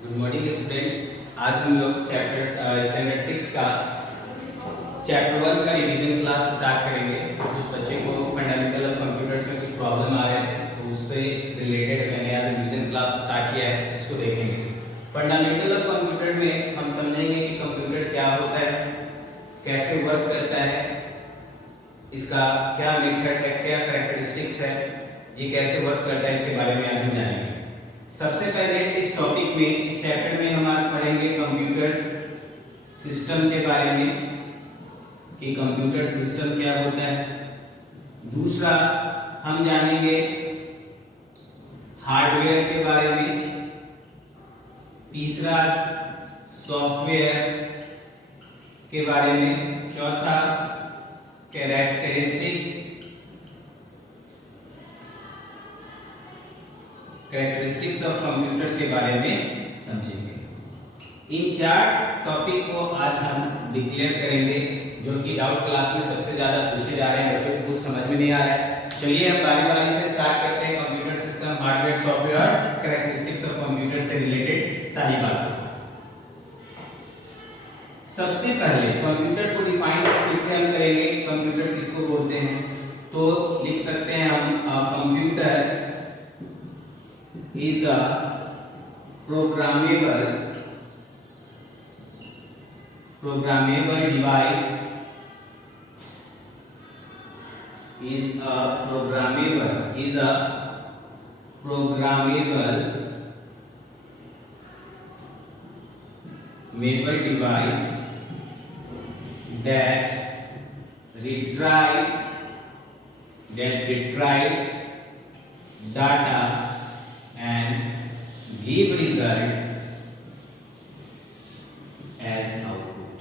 Good morning students. आज हम लोग चैप्टर स्टैंडर्ड 6 का चैप्टर 1 का रिवीजन क्लास स्टार्ट करेंगे। कुछ बच्चे को फंडामेंटल ऑफ कंप्यूटर्स में कुछ प्रॉब्लम आ रहे थे, तो उससे रिलेटेड मैंने आज रिवीजन क्लास स्टार्ट किया है, इसको देखेंगे। फंडामेंटल ऑफ कंप्यूटर में हम समझेंगे कि कंप्यूटर क्या होता है, कैसे वर्क करता है, इसका क्या मेथड है, क्या कैरेक्टरिस्टिक्स है, ये कैसे वर्क करता है, इसके बारे में आज हम जानेंगे। सबसे पहले इस टॉपिक में, इस चैप्टर में हम आज पढ़ेंगे कंप्यूटर सिस्टम के बारे में कि कंप्यूटर सिस्टम क्या होता है। दूसरा हम जानेंगे हार्डवेयर के बारे में। तीसरा सॉफ्टवेयर के बारे में। चौथा कैरेक्टरिस्टिक्स ऑफ कंप्यूटर के बारे में समझेंगे। इन 4 टॉपिक को आज हम डिक्लेयर करेंगे, जो कि डाउट क्लास में सबसे ज्यादा पूछे जा रहे हैं, बच्चों को कुछ समझ में नहीं आ रहा है। चलिए हम बारी-बारी से स्टार्ट करते हैं। कंप्यूटर सिस्टम, हार्डवेयर, सॉफ्टवेयर और कैरेक्टरिस्टिक्स ऑफ कंप्यूटर से रिलेटेड सारी बातें। सबसे पहले कंप्यूटर को डिफाइन फिर से हम करेंगे। कंप्यूटर किसको बोलते हैं, तो लिख सकते हैं हम computer is a programmable device, is a programmable device that retrieve data and give result as output।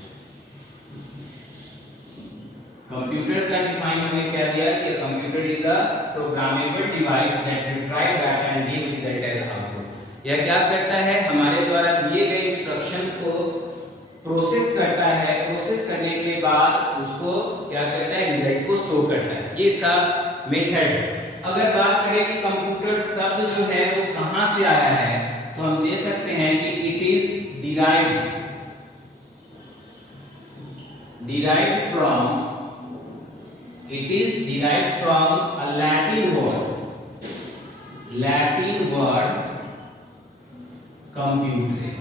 Computer का डिफाइन हमने क्या दिया कि computer is a programmable device that retrieve data and give result as output. यह क्या करता है, हमारे द्वारा दिए गए इंस्ट्रक्शंस को प्रोसेस करता है, प्रोसेस करने के बाद उसको क्या करता है, रिजल्ट को शो करता है। ये इसका मेथड है। अगर बात करें कि कंप्यूटर शब्द जो है वो कहां से आया है, तो हम दे सकते हैं कि it is derived from a Latin word computere।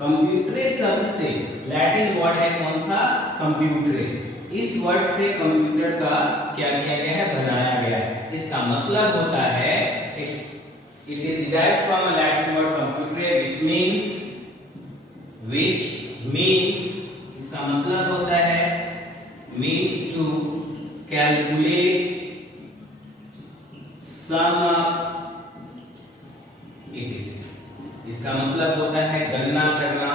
कंप्यूटरे शब्द से लैटिन वर्ड है कौन सा, कंप्यूटरे। इस वर्ड से कंप्यूटर का क्या किया गया है, बनाया गया है। इसका मतलब होता है it is derived from a Latin word computere which means इसका मतलब होता है means to calculate, sum up, इसका मतलब होता है गणना करना,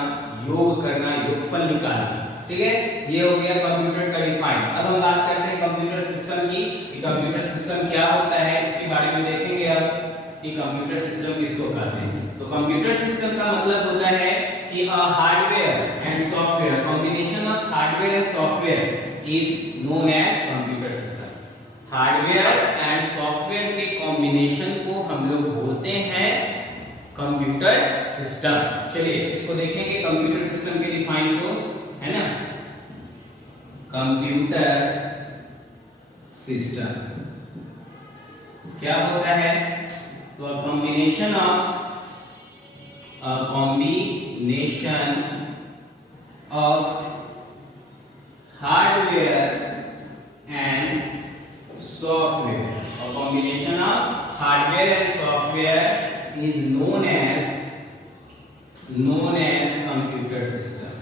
योग करना, योगफल निकालना। ठीक है, ये हो गया कंप्यूटर का डिफाइन। अब हम बात करते हैं कंप्यूटर सिस्टम की। कंप्यूटर सिस्टम क्या होता है, इसके बारे में देखेंगे अब कि कंप्यूटर सिस्टम किसको कहते हैं। तो कंप्यूटर सिस्टम का मतलब होता है कि hardware and software, combination of hardware and software is known as computer system. Hardware and software के कॉम्बिनेशन को हम लोग बोलते हैं कंप्यूटर सिस्टम। चलिए इसको देखेंगे कंप्यूटर सिस्टम के डिफाइन को, है ना। कंप्यूटर सिस्टम क्या होता है, तो combination of hardware and software, और combination of hardware and software is known as computer system,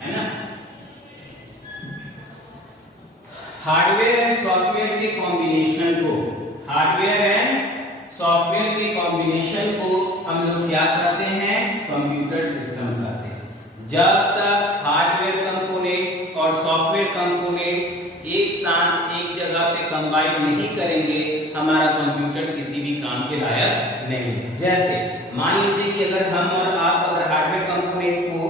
है ना। हार्डवेयर एंड सॉफ्टवेयर के कॉम्बिनेशन को हम लोग क्या कहते हैं, कंप्यूटर सिस्टम कहते हैं। जब तक हार्डवेयर कंपोनेंट्स और सॉफ्टवेयर कंपोनेंट्स एक साथ एक जगह पे कंबाइन नहीं करेंगे, हमारा कंप्यूटर किसी भी काम के लायक नहीं है। जैसे मान लीजिए कि अगर हम और आप अगर हार्डवेयर कंपोनेंट को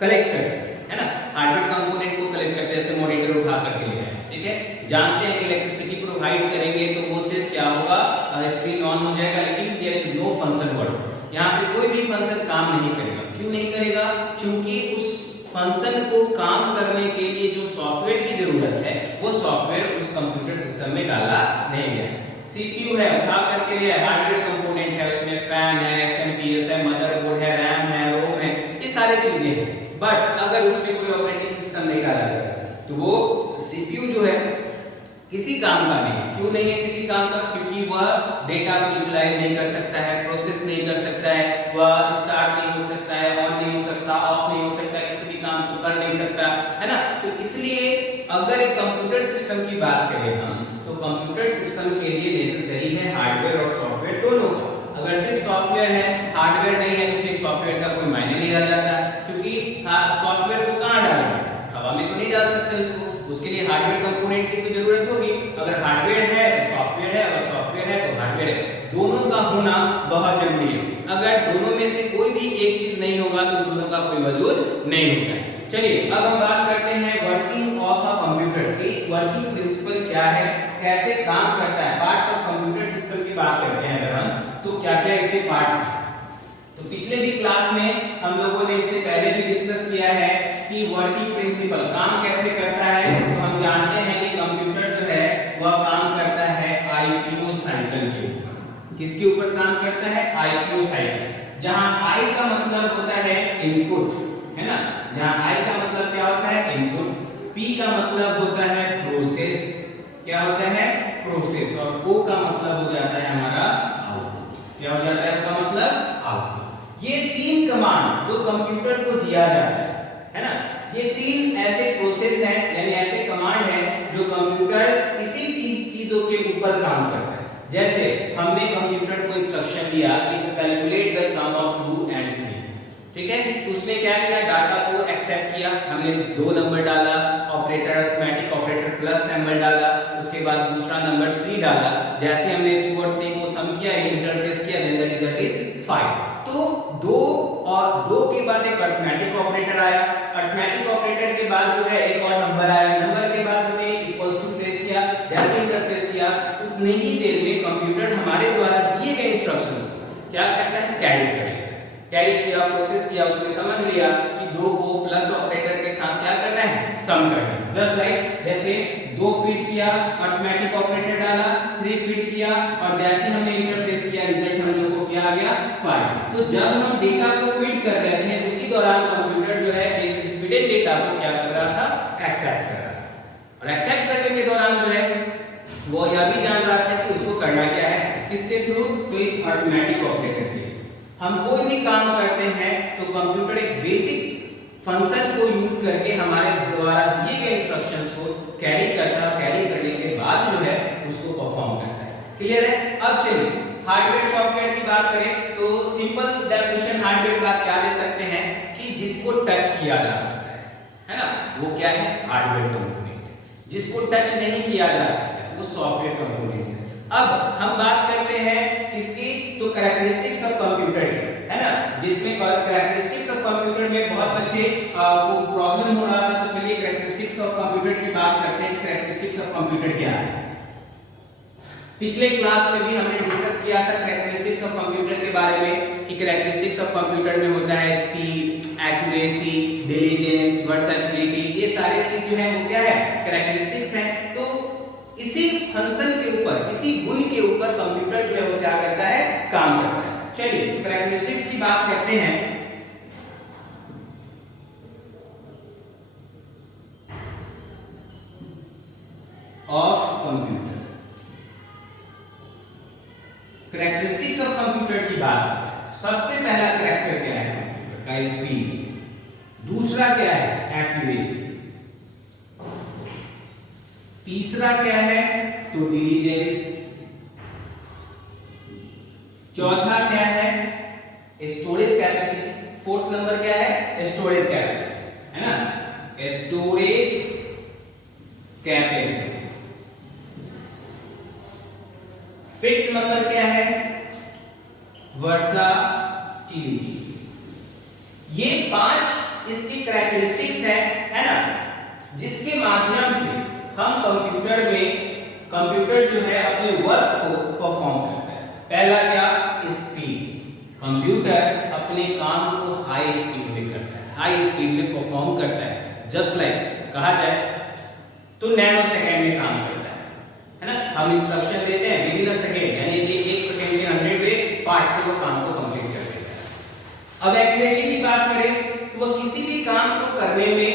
कलेक्ट करते हैं, है ना, हार्डवेयर कंपोनेंट को कलेक्ट करते हैं, जैसे मॉनिटर उठा करके ले आए, ठीक है, जानते हैं कि इलेक्ट्रिसिटी प्रोवाइड करेंगे तो वो सिर्फ क्या होगा, स्क्रीन ऑन हो जाएगा, लेकिन there is no function word, यहाँ पे कोई भी फंक्शन काम नहीं करेगा। क्यों नहीं करेगा? क्योंकि उस फंक्शन को काम करने के लिए जो सॉफ्टवेयर की जरूरत है वो सॉफ्टवेयर उस कंप्यूटर सिस्टम में डाला नहीं गया। सीपीयू है, उठा करके लिए हार्डवेयर कंपोनेंट है, उसमें फैन है, एसएमपीएस है, मदरबोर्ड है, रैम है, रोम है, ये सारी चीजें हैं। बट अगर उसमें कोई ऑपरेटिंग सिस्टम नहीं डाला जाएगा तो वो सीपीयू जो है किसी काम का नहीं है। क्यों नहीं है किसी काम का? क्योंकि वह डेटा को यूटिलाइज नहीं कर सकता है, प्रोसेस नहीं कर सकता है, वह स्टार्ट नहीं हो सकता है, ऑन नहीं हो सकता, ऑफ नहीं हो सकता, किसी भी काम को कर नहीं सकता है ना। तो इसलिए अगर एक कंप्यूटर सिस्टम की बात करें हम, तो कंप्यूटर सिस्टम के लिए नेसेसरी है हार्डवेयर और सॉफ्टवेयर दोनों का। अगर सिर्फ सॉफ्टवेयर है, हार्डवेयर नहीं है, तो सिर्फ सॉफ्टवेयर का कोई मायने नहीं रह जाता, क्योंकि सॉफ्टवेयर को कहाँ डालेंगे? हवा में तो नहीं डाल सकते उसको, उसके लिए हार्डवेयर कंपोनेंट की तो जरूरत होगी। अगर हार्डवेयर है तो सॉफ्टवेयर है, और सॉफ्टवेयर है तो हार्डवेयर है, दोनों का होना बहुत जरूरी है। अगर दोनों में से कोई भी एक चीज नहीं होगा तो दोनों का कोई वजूद नहीं होगा। चलिए अब हम बात करते हैं वर्किंग ऑफ अ कंप्यूटर की। वर्किंग प्रिंसिपल क्या है, कैसे काम करता है, पार्ट्स ऑफ कंप्यूटर सिस्टम की बात करते हैं अगर हम, तो क्या क्या इसके पार्ट्स हैं। तो पिछले भी क्लास में हम लोगों ने इससे पहले भी डिस्कस किया है कि वर्किंग प्रिंसिपल काम कैसे करता है। तो हम जानते हैं कि कंप्यूटर जो है वह काम करता है आईपीओ साइकिल के ऊपर। किसके ऊपर काम करता है? आईपीओ साइकिल, जहां आई का मतलब होता है इनपुट, है ना, जहां आई का मतलब क्या होता है? इनपुट, पी का मतलब होता है प्रोसेस, क्या होता है? प्रोसेस, और ओ का मतलब हो जाता है हमारा आउटपुट। क्या हो जाता है उसका मतलब? आउटपुट। ये तीन कमांड जो कंप्यूटर को दिया जाता है ना, ये तीन ऐसे प्रोसेस हैं, यानी ऐसे कमांड हैं जो कंप्यूटर इसी तीन चीजों के ऊपर काम करता है। जैसे हमने कंप्यूटर को इंस्ट्रक्शन दिया कि calculate the sum of 2 and 3, ठीक है, तो उसने क्या किया? डाटा को एक्सेप्ट किया, हमने 2 नंबर डाला, operator arithmetic operator plus symbol डाला, उसके बाद दूसरा नंबर 3 डाला। जैसे हमने 2 और 3 को सम किया, इंटरप्रेस किया, देन द रिजल्ट इज 5। तो 2 और 2 के बाद एक अरिथमेटिक ऑपरेटर आया, अरिथमेटिक ऑपरेटर के बाद जो है एक और नंबर आया, नंबर के बाद हमने इक्वल्स टू प्लेस किया, जैसे इंटरप्रेस किया, उतनी ही देर में कंप्यूटर हमारे द्वारा दिए गए इंस्ट्रक्शंस को क्या करता है? कैरी करेगा। कैरी किया, प्रोसेस किया, उसने समझ लिया कि 2 को प्लस ऑपरेटर के साथ क्या करना है? सम करना है। जस्ट लाइक जैसे 2 फीड किया, अरिथमेटिक ऑपरेटर डाला, 3 फीड किया, और जैसे हमने इंटरप्रेस किया, रिजल्ट हम लोग को क्या आ गया? 5। तो जब हम डेटा को फीड कर रहे थे उसी दौरान कंप्यूटर जो है फीडेड डेटा को क्या कर रहा था? एक्सेप्ट कर रहा था, और एक्सेप्ट करने के दौरान जो है वो यह भी जान रहा था कि उसको करना क्या है, किसके थ्रू? तो इस अरिथमेटिक ऑपरेटर के। हम कोई भी काम करते हैं तो कंप्यूटर एक बेसिक फंक्शन को यूज करके हमारे द्वारा दिए गए इंस्ट्रक्शंस को कैरी करता है, कैरी करने के बाद जो है उसको परफॉर्म करता है। क्लियर है? अब चलिए हार्डवेयर सॉफ्टवेयर की बात करें तो सिंपल डेफिनेशन हार्डवेयर का क्या दे सकते हैं कि जिसको टच किया जा सकता है ना, वो क्या है? Hardware component. जिसको टच नहीं किया जा सकता वो सॉफ्टवेयर कंपोनेंट्स है। अब हम बात करते हैं इसकी तो कैरेक्टरिस्टिक्स ऑफ कंप्यूटर की, है ना, जिसमें कैरेक्टरिस्टिक्स ऑफ कंप्यूटर में बहुत बच्चे को प्रॉब्लम हो रहा था। तो चलिए कैरेक्टरिस्टिक्स ऑफ कंप्यूटर की बात करते हैं। कैरेक्टरिस्टिक्स ऑफ कंप्यूटर क्या है? पिछले क्लास में भी हमने डिस्कस किया था कैरेक्टरिस्टिक्स ऑफ कंप्यूटर के बारे में कि कैरेक्टरिस्टिक्स ऑफ कंप्यूटर में होता है स्पीड, एक्यूरेसी, डिलीजेंस, वर्सेटिलिटी, ये सारे चीज जो है वो क्या है? कैरेक्टरिस्टिक्स हैं। तो इसी फंक्शन के ऊपर, इसी गुण के ऊपर कंप्यूटर जो है वो क्या करता है? काम करता है। चलिए कैरेक्टरिस्टिक्स की बात करते हैं। Of computer, characteristics of computer की बात करें, सबसे पहला कैरेक्टर क्या है कंप्यूटर का? स्पीड। दूसरा क्या है? एक्यूरेसी। तीसरा क्या है? तो डिलीजेंस। चौथा क्या है? Storage capacity. फोर्थ नंबर क्या है? स्टोरेज कैपेसिटी, है ना, स्टोरेज कैपेसिटी। फिफ्थ नंबर क्या है? वर्साटिलिटी। ये 5 इसकी कैरेक्टरिस्टिक्स है ना, जिसके माध्यम से हम कंप्यूटर में कंप्यूटर जो है अपने वर्क को परफॉर्म करता है। पहला क्या, स्पीड। कंप्यूटर अपने काम को हाई स्पीड में करता है, हाई स्पीड में परफॉर्म करता है। जस्ट लाइक कहा जाए तो नैनो सेकंड में काम करता है ना। हम इंस्ट्रक्शन देते हैं विद इन अ सेकंड, यानी कि 1 सेकंड में 100 वे पार्ट से वो काम को कंप्लीट कर देता है। अब एक्यूरेसी की बात करें तो वो किसी भी काम को करने में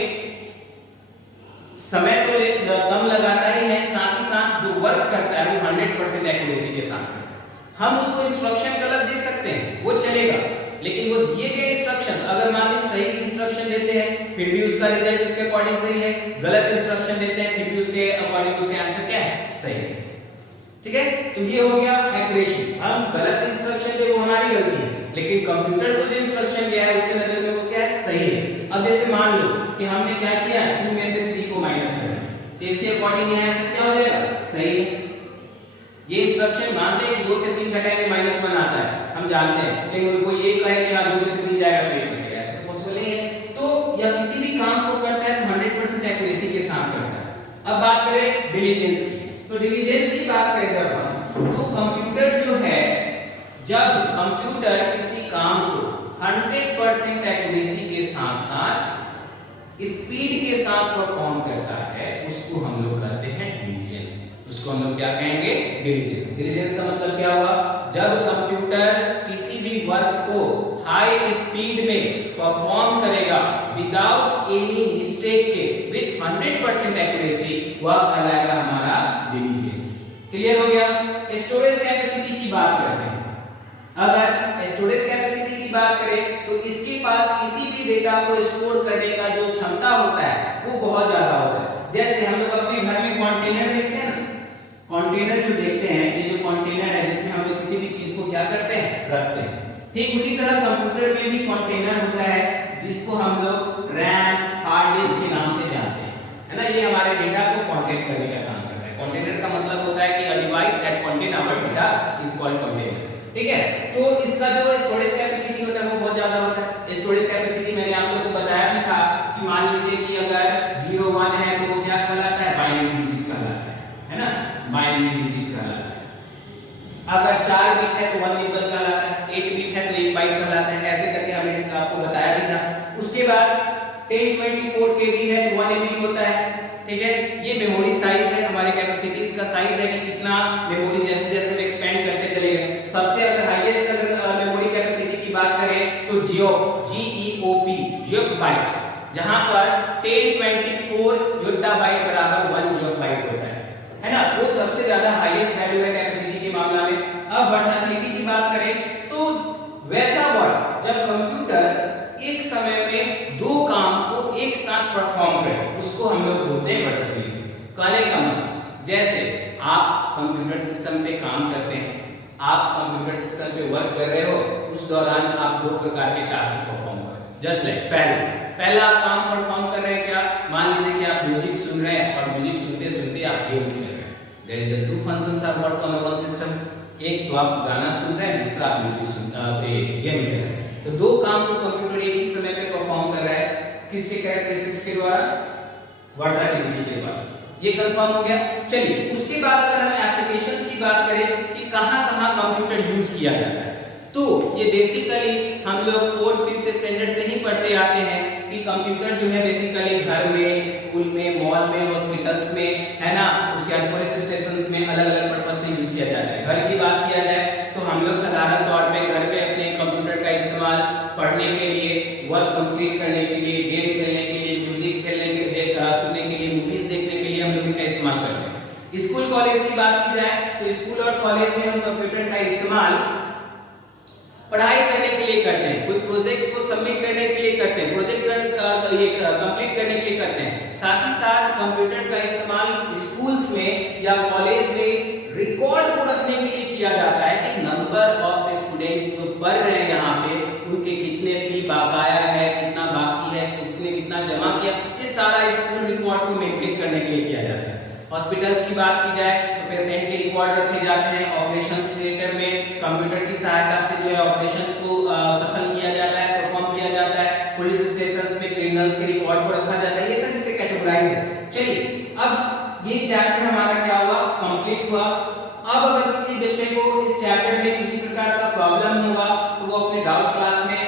समय तो कम लगाता ही है, साथ ही साथ जो वर्क करता है वो 100% एक्यूरेसी के साथ करता है। हम उसको इंस्ट्रक्शन गलत दे सकते हैं, वो चलेगा, लेकिन वो दिए गए इंस्ट्रक्शन अगर मान लीजिए सही इंस्ट्रक्शन देते हैं फिर भी उसका रिजल्ट उसके अकॉर्डिंग सही है, गलत इंस्ट्रक्शन देते हैं फिर भी उसके अकॉर्डिंग उसका आंसर क्या है, सही है। ठीक है, तो ये हो गया एक्यूरेसी। हम गलत इंस्ट्रक्शन दे वो हमारी गलती है, लेकिन कंप्यूटर को जो इंस्ट्रक्शन दिया है उसके नजर में वो क्या है, सही है। अब जैसे मान लो कि हमने क्या किया, 2 में से 3 को माइनस करना है, तो इसके अकॉर्डिंग यह आंसर क्या हो जाएगा, सही है। ये इंस्ट्रक्शन मानते हैं कि 2 से 3 घटाएंगे -1 आता है, हम जानते हैं, लेकिन कोई ये कहे कि 2 में से 3 जाएगा तो 1 बचेगा, ऐसा तो पॉसिबल नहीं है। तो या किसी भी काम को करता है तो 100% एक्यूरेसी के साथ करता है। अब बात करें डिलीजेंस की, तो डिलीजेंस की बात करें जब हम, तो कंप्यूटर जो है, जब कंप्यूटर किसी काम को 100% एक्यूरेसी के साथ साथ स्पीड के साथ परफॉर्म करता है, उसको हम लोग कहते हैं डिलीजेंस। उसको हम लोग क्या कहेंगे, डिलीजेंस। डिलीजेंस का मतलब क्या हुआ, जब कंप्यूटर किसी भी वर्क को हाई स्पीड में परफॉर्म करेगा विदाउट एनी मिस्टेक के विद 100% एक्यूरेसी, वह कहलाएगा हमारा डिलीजेंस। क्लियर हो गया। स्टोरेज कैपेसिटी की बात करते हैं। अगर स्टोरेज कैपेसिटी की बात करें तो इसके पास किसी भी डेटा को स्टोर करने का जो क्षमता होता है वो बहुत ज्यादा होता है। जैसे हम लोग अपने घर में कंटेनर देखते हैं ना, कंटेनर जो देखते हैं, ये जो कंटेनर है जिसमें हम लोग किसी भी चीज को क्या करते हैं, रखते हैं। ठीक उसी तरह कंप्यूटर में भी कंटेनर होता है जिसको हम लोग रैम, हार्ड डिस्क के नाम से जानते हैं, है ना। ये हमारे डेटा को कंटेन करने का काम करता है। कंटेनर का मतलब होता है कि a device that contain our data is called container. ठीक है, तो इसका जो स्टोरेज कैपेसिटी होता है वो बहुत ज्यादा होता है। स्टोरेज कैपेसिटी मैंने आप लोगों को बताया भी था कि मान लीजिए कि अगर 0 1 है तो वो क्या कहलाता है, बाइनरी डिजिट कहलाता है ना, बाइनरी डिजिट कहलाता है। अगर 4 बिट है तो 1 निबल कहलाता है, 8 बिट है तो 1 बाइट कहलाता है। ऐसे करके हमने आपको बताया भी था। उसके बाद 1024 KB है तो 1 MB होता है। ठीक है, ये मेमोरी साइज है, हमारे कैपेसिटीज का साइज है कि कितना मेमोरी जैसे जैसे हम एक्सपेंड करते चले गए। सबसे अगर हाईएस्ट अगर मेमोरी कैपेसिटी की बात करें तो GEOP बाइट, जहां पर 1024 योटाबाइट बराबर 1 जोटाबाइट होता है ना, वो सबसे ज्यादा हाईएस्ट वैल्यू है कैपेसिटी के मामला में। अब वर्सेटिलिटी की बात करें तो वैसा वर्ड जब कंप्यूटर एक समय में 2 काम को एक साथ परफॉर्म करे उसको हम लोग बोलते हैं वर्सेटिलिटी। कहने का मतलब जैसे आप कंप्यूटर सिस्टम पे काम करते हैं, आप कंप्यूटर सिस्टम पे वर्क कर रहे हो, उस दौरान आप 2 प्रकार के टास्क परफॉर्म करें। जस्ट लाइक पहला आप काम परफॉर्म कर रहे हैं क्या, मान लीजिए कि आप म्यूजिक सुन रहे हैं और म्यूजिक सुनते सुनते आप गेम खेल रहे हैं। There is the two functions are work on one system. एक तो आप गाना सुन रहे हैं, दूसरा आप म्यूजिक गेम खेल रहे हैं। तो 2 काम को कंप्यूटर एक ही समय पे परफॉर्म कर रहा है, किसके कैरेक्टरिस्टिक्स के द्वारा, वर्सेटिलिटी के द्वारा। ये कंफर्म हो गया। चलिए उसके बाद अगर हम एप्लीकेशंस की बात करें कि कहां-कहां कंप्यूटर यूज किया जाता है, तो ये बेसिकली हम लोग 4th 5th स्टैंडर्ड से ही पढ़ते आते हैं कि कंप्यूटर जो है बेसिकली घर में, स्कूल में, मॉल में, हॉस्पिटल्स में, है ना, उसके बाद पुलिस स्टेशंस में अलग-अलग पर्पस से यूज किया जाता है। घर की बात किया जाए तो हम लोग साधारण तौर पे घर पे अपने कंप्यूटर का इस्तेमाल पढ़ने के लिए, वर्क कंप्लीट करने के लिए, गेम खेलने के लिए, म्यूजिक खेलने के लिए, सुनने के लिए, मूवीज देखने के लिए हम लोग इसका इस्तेमाल करते हैं। स्कूल कॉलेज की बात की जाए तो स्कूल और कॉलेज में हम कंप्यूटर का इस्तेमाल पढ़ाई करने के लिए करते हैं, कोई प्रोजेक्ट को सबमिट करने के लिए करते हैं, प्रोजेक्ट ये कंप्लीट करने के लिए करते हैं। साथ ही साथ कंप्यूटर का इस्तेमाल स्कूल्स में या कॉलेज में रिकॉर्ड को रखने के लिए किया जाता है कि नंबर ऑफ स्टूडेंट्स जो पढ़ रहे हैं यहाँ पे उनके कितने फी बकाया है, कितना बाकी है, किसने कितना जमा किया, ये सारा स्कूल रिकॉर्ड को मेंटेन करने के लिए किया जाता है। हॉस्पिटल्स की बात की जाए तो पेशेंट के रिकॉर्ड रखे जाते हैं। ऑपरेशंस थिएटर में कंप्यूटर की सहायता से जो है ऑपरेशंस को सफल किया जाता है, परफॉर्म किया जाता है। पुलिस स्टेशंस में क्रिमिनल्स के रिकॉर्ड को रखा जाता है। ये सब इसके कैटेगराइज है। चलिए अब ये चैप्टर हमारा क्या हुआ, कंप्लीट बच्चे को इस चैप्टर में किसी प्रकार का प्रॉब्लम होगा तो वो अपने डाउट क्लास में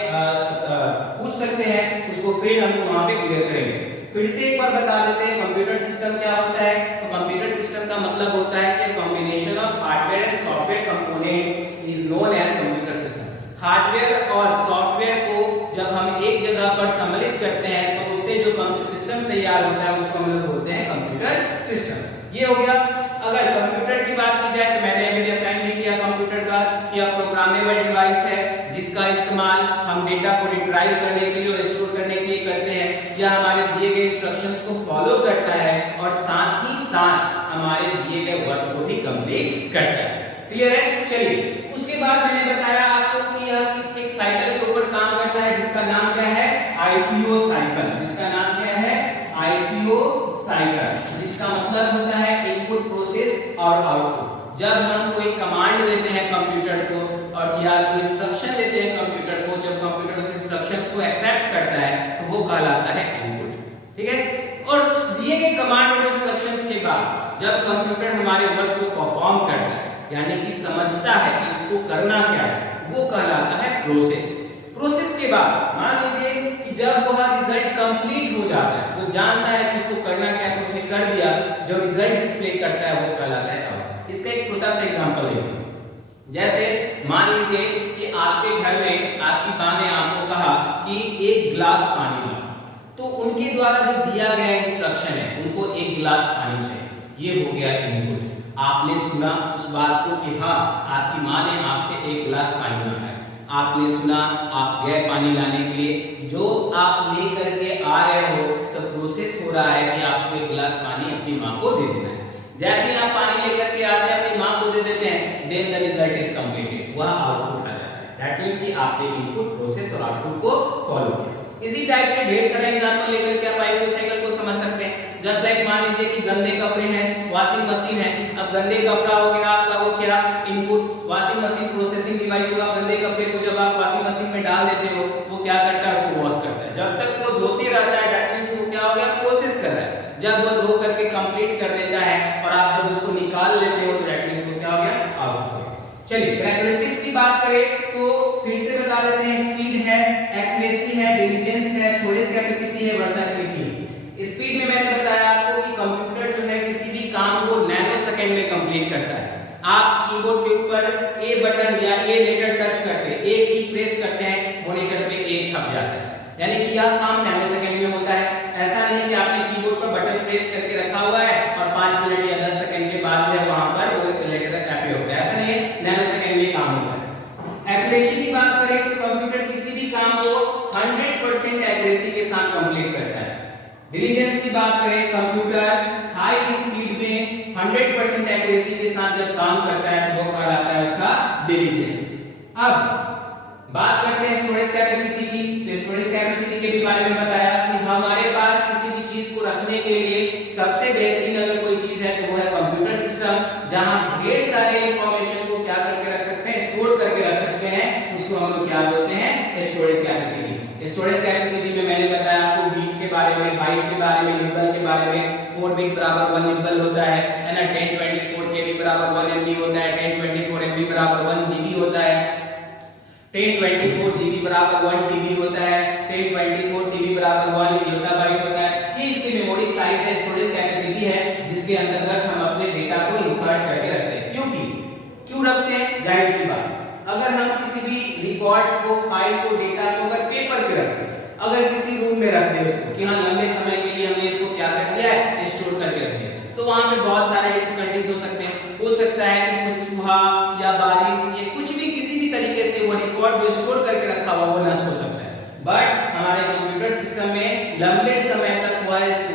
पूछ सकते हैं, उसको फिर हम वहां पे क्लियर करेंगे। फिर से एक बार बता देते हैं कंप्यूटर सिस्टम क्या होता है। तो कंप्यूटर सिस्टम का मतलब होता है कि combination of hardware and software components is known as computer system. Hardware और सॉफ्टवेयर को जब हम एक जगह पर सम्मिलित करते हैं तो उससे जो कंप्यूटर सिस्टम तैयार होता है उसको हम लोग बोलते हैं कंप्यूटर सिस्टम। ये हो गया। अगर कंप्यूटर की बात की जाए तो मैंने अभी डिफाइन भी किया कंप्यूटर का कि यह प्रोग्रामेबल डिवाइस है जिसका इस्तेमाल हम डेटा को रिट्राइव करने के लिए और स्टोर करने के लिए करते हैं। यह हमारे दिए गए इंस्ट्रक्शंस को फॉलो करता है और साथ ही साथ हमारे दिए गए वर्क को भी कंप्लीट करता है। क्लियर है? चलिए, उसके बाद मैंने बताया आपको कि यह किस एक साइकिल के ऊपर काम करता है जिसका नाम क्या है? IPO cycle. जिसका नाम क्या है? IPO cycle. जिसका मतलब होता है इनपुट, प्रोसेस और आउटपुट। जब हम कोई कमांड देते हैं कंप्यूटर को और या जो इंस्ट्रक्शन देते हैं कंप्यूटर को, जब कंप्यूटर उस इंस्ट्रक्शंस को एक्सेप्ट करता है तो वो कहलाता है इनपुट। ठीक है? और उस दिए गए कमांड और इंस्ट्रक्शंस के बाद जब कंप्यूटर हमारे वर्क को परफॉर्म करता है, यानी कि समझता है कि इसको करना क्या है, वो कहलाता है प्रोसेस। प्रोसेस के बाद मान लीजिए कि जब वह रिजल्ट कंप्लीट हो जाता है, वो जानता है कि उसको करना क्या है, तो उसने कर दिया, जो रिजल्ट डिस्प्ले करता है वो कहलाता है आउटपुट। इसका एक छोटा सा एग्जांपल देखिए। जैसे मान लीजिए कि आपके घर में आपकी मां ने आपको कहा कि एक गिलास पानी ला, तो उनके द्वारा जो दिया गया इंस्ट्रक्शन है उनको एक गिलास पानी चाहिए, ये हो गया इनपुट। आपने सुना उस बात को कि हाँ आपकी मां ने आपसे एक गिलास पानी मांगा है, आपने सुना, आप गए पानी लाने के लिए, जो आप ले करके आ रहे हो तो प्रोसेस हो रहा है कि आपको एक गिलास पानी अपनी मां को दे देना है। जैसे ही आप पानी लेकर के आते हैं अपनी मां को दे देते हैं, then the result is completed, वह आउटपुट आ जाता है। दैट मींस कि आपने इनपुट, प्रोसेस और आउटपुट को फॉलो किया। इसी टाइप से ढेर सारे एग्जांपल लेकर के आप आईपीओ साइकिल को समझ सकते हैं। जस्ट लाइक मान लीजिए कि गंदे कपड़े हैं, वॉशिंग मशीन है, अब गंदे कपड़ा हो गया आपका, वो क्या input, washing machine processing device होगा। गंदे कपड़े को जब आप वॉशिंग मशीन में डाल देते हो, वो क्या करता है, उसको वॉश करता है। जब तक वो धोते रहता है, दैट मींस वो क्या हो गया, प्रोसेस कर रहा है। जब वो धो करके कंप्लीट कर देता है और आप जब उसको निकाल लेते हो तो दैट मींस वो क्या हो गया, आउटपुट। चलिए, कैरेक्टरिस्टिक्स की बात करें तो फिर से बता देते हैं। स्पीड है, एक्यूरेसी है, डिलीजेंस है, स्टोरेज कैपेसिटी है, वर्सेटिलिटी है। स्पीड में मैंने बताया आपको कि कंप्यूटर जो है किसी भी काम को नैनो सेकंड में कंप्लीट करता है। आप कीबोर्ड के ऊपर ए बटन या ए लेटर टच करते हैं, ए की प्रेस करते हैं, मॉनिटर पे ए छप जाता है, यानी कि यह काम नैनो सेकंड में होता है। ऐसा नहीं है कि आपने कीबोर्ड पर बटन प्रेस करके रखा हुआ है और 5 मिनट या 10 सेकंड के बाद जो है वहां पर वो लेटर अपीयर होता है, ऐसा नहीं है, नैनो सेकंड में काम होता है। एक्यूरेसी की बात करें तो कंप्यूटर किसी भी काम को 100% एक्यूरेसी के साथ कंप्लीट करता है। डिलीजेंस की बात करें, कंप्यूटर हाई स्पीड में 100% एक्यूरेसी के साथ जब काम करता है तो वो कहलाता है उसका डिलीजेंस। अब बात करते हैं स्टोरेज कैपेसिटी की। तो स्टोरेज कैपेसिटी के भी बारे में बताया कि हमारे पास किसी भी चीज को रखने के लिए सबसे बेहतरीन अगर कोई चीज है तो वो है कंप्यूटर सिस्टम, जहां ढेर सारे इंफॉर्मेशन को क्या करके रख सकते हैं, स्टोर करके रख सकते हैं। उसको हम लोग क्या बोलते हैं, स्टोरेज कैपेसिटी। स्टोरेज कैपेसिटी में मैंने बताया आपको बीट के बारे में, बाइट के बारे में, निब्बल के बारे में। 4 बिट बराबर 1 निब्बल होता है ना। 1024 केबी बराबर 1 एमबी होता है। 1024 एमबी बराबर 1 जीबी होता है। 1024 जीबी बराबर 1 टीबी होता है। 1024 टीबी बराबर 1 गिगाबाइट होता है। ये इसकी मेमोरी साइज है, स्टोरेज कैपेसिटी है, जिसके अंतर्गत हम अपने डेटा को इंसर्ट करके रखते हैं। क्यों रखते हैं, जाहिर सी बात, अगर हम किसी भी रिकॉर्ड्स को, फाइल को, डेटा को अगर पेपर पे रखते हैं, अगर किसी रूम में रख दें उसको कि हाँ लंबे समय के लिए हमने इसको क्या कर दिया है, स्टोर करके रख दिया, तो वहां पे बहुत सारे डिफिकल्टीज हो सकते हैं। हो सकता है कि कुछ चूहा या बारिश या कुछ भी किसी भी तरीके से वो रिकॉर्ड जो स्टोर करके रखा हुआ वो नष्ट हो सकता है। बट हमारे कंप्यूटर सिस्टम में लंबे समय तक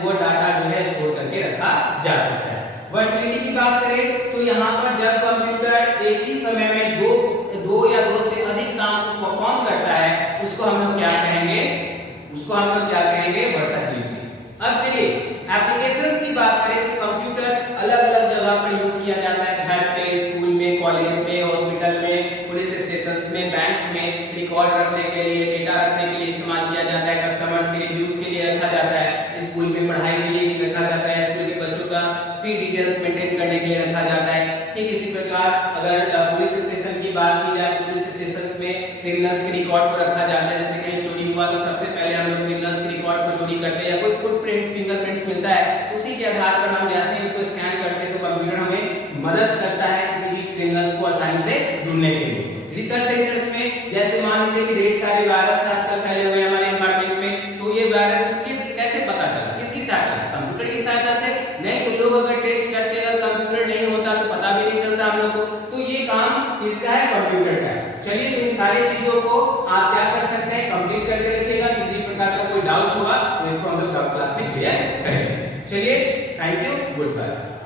वो डाटा जो है स्टोर करके रखा जा सकता है। वर्सेटिलिटी की बात करें तो यहाँ पर जब कंप्यूटर एक ही समय में दो या दो से अधिक काम को परफॉर्म करता है, उसको हम लोग क्या कहेंगे, वर्सेटिलिटी। अब चलिए एप्लीकेशंस की बात करें तो कंप्यूटर अलग अलग जगह पर यूज किया जाता है। घर पे, स्कूल में, कॉलेज में, हॉस्पिटल में, पुलिस स्टेशंस में, बैंक्स में रिकॉर्ड रखने के लिए, डेटा रखने के लिए इस्तेमाल किया जाता है। कस्टमर्स के यूज के लिए रखा जाता है। स्कूल में पढ़ाई के लिए रखा जाता है। स्कूल के बच्चों का फी डिटेल्स मेंटेन करने के लिए रखा जाता है। ठीक इसी प्रकार अगर मिलता है, उसी के आधार पर हम जैसे ही उसको स्कैन करते हैं तो कंप्यूटर हमें मदद करता है किसी भी क्रिमिनल्स को आसानी से ढूंढने के लिए। रिसर्च सेंटर्स में जैसे मान लीजिए कि ढेर सारे वायरस आजकल फैले हुए हैं हमारे डिपार्टमेंट में, तो ये वायरस किसके कैसे पता चला, किसकी सहायता से, कंप्यूटर की सहायता से। नहीं तो लोग अगर टेस्ट करते अगर कंप्यूटर नहीं होता तो पता भी नहीं चलता हम लोग को। तो ये काम किसका है, कंप्यूटर का है। चलिए तो इन सारी चीजों को आप क्या कर सकते हैं, कंप्लीट करके रखिएगा। किसी प्रकार का कोई डाउट होगा तो इसको हम लोग डाउट क्लास में क्लियर करेंगे। चलिए, थैंक यू, गुड बाय।